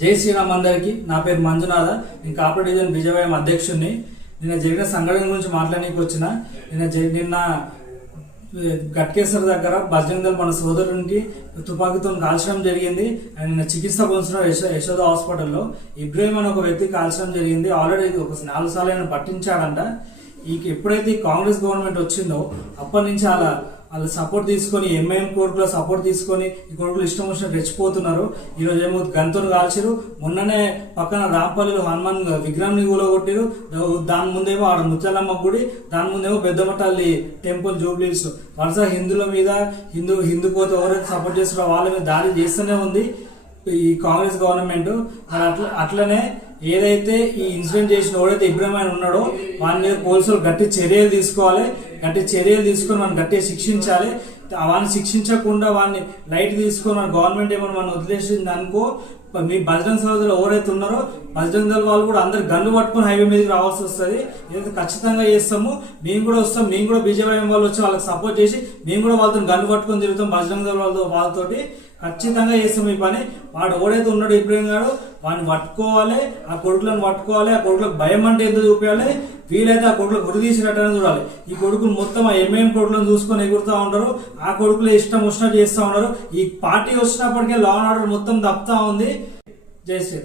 జై శ్రీరామ్ అందరికి. నా పేరు మంజునాథ. నేను కాపర్ డివిజన్ విజయవాడ అధ్యక్షుడిని. నిన్న జరిగిన సంఘటన గురించి మాట్లాడడానికి వచ్చిన. నిన్న గట్కేశ్వర దగ్గర బజరంగల్ మన సోదరునికి తుపాకీతో కాల్చడం జరిగింది. ఆయన నిన్న చికిత్స పొందుతున్న యశోద హాస్పిటల్లో ఇబ్రాహిం అని ఒక వ్యక్తి కాల్చడం జరిగింది. ఆల్రెడీ ఒక 4 సార్లు ఆయన పట్టించాడంట. ఎప్పుడైతే కాంగ్రెస్ గవర్నమెంట్ వచ్చిందో అప్పటి నుంచి వాళ్ళ సపోర్ట్ తీసుకొని ఎంఐఎం కోర్టులో సపోర్ట్ తీసుకొని ఈ కొడుకులు ఇష్టం వచ్చినట్టు రెచ్చిపోతున్నారు. ఈరోజు ఏమో గంతును కాల్చారు. మొన్ననే పక్కన రాంపల్లిలో హనుమాన్ విగ్రహం కూలగొట్టారు. దాని ముందేమో ఆడ ముత్యాలమ్మ గుడి, దాని ముందేమో పెద్దమట్టల్లి టెంపుల్ జూబ్లీస్. వరుస హిందువుల మీద హిందూ కోత ఎవరైతే సపోర్ట్ చేస్తారో వాళ్ళ మీద దాడి చేస్తూనే ఉంది ఈ కాంగ్రెస్ గవర్నమెంట్. అట్లనే ఏదైతే ఈ ఇన్సిడెంట్ చేసిన ఎవరైతే ఇబ్రాహిం అని ఉన్నాడో వాని మీద పోలీసులు గట్టి చర్యలు తీసుకోవాలి. గట్టి చర్యలు తీసుకొని మనం గట్టిగా శిక్షించాలి. వాడిని శిక్షించకుండా వాడిని లైట్ తీసుకొని మన గవర్నమెంట్ ఏమన్నా మనం వదిలేసింది అనుకో, మీ బజరంగ సోదరులు ఎవరైతే ఉన్నారో బజరంగ దళ వాళ్ళు కూడా అందరు గన్ను పట్టుకుని హైవే మీదకి రావాల్సి వస్తుంది. ఏదైతే ఖచ్చితంగా చేస్తాము. మేము కూడా వస్తాం. మేము కూడా బీజేపీ వాళ్ళు వచ్చి వాళ్ళకి సపోర్ట్ చేసి మేము కూడా వాళ్ళతో గన్ను పట్టుకొని తిరుగుతాం. బజరంగ దళ వాళ్ళతోటి ఖచ్చితంగా చేస్తాం ఈ పని. వాడు ఎవడైతే ఉన్నాడో ఇబ్రాహిం గారు వాడిని పట్టుకోవాలి. ఆ కొడుకులను పట్టుకోవాలి. ఆ కొడుకులకు భయం అంటే ఎంత చూపించాలి. వీలైతే ఆ కొడుకులకు గురి తీసినట్టని చూడాలి. ఈ కొడుకులు మొత్తం ఆ ఎంఐఎం కొడుకులను చూసుకొని ఎగురుతూ ఉంటారు. ఆ కొడుకులు ఇష్టం వచ్చినట్టు చేస్తూ ఉంటారు. ఈ పార్టీ వచ్చినప్పటికే లా అండ్ ఆర్డర్ మొత్తం తప్పుతా ఉంది. జై శ్రీరామ్.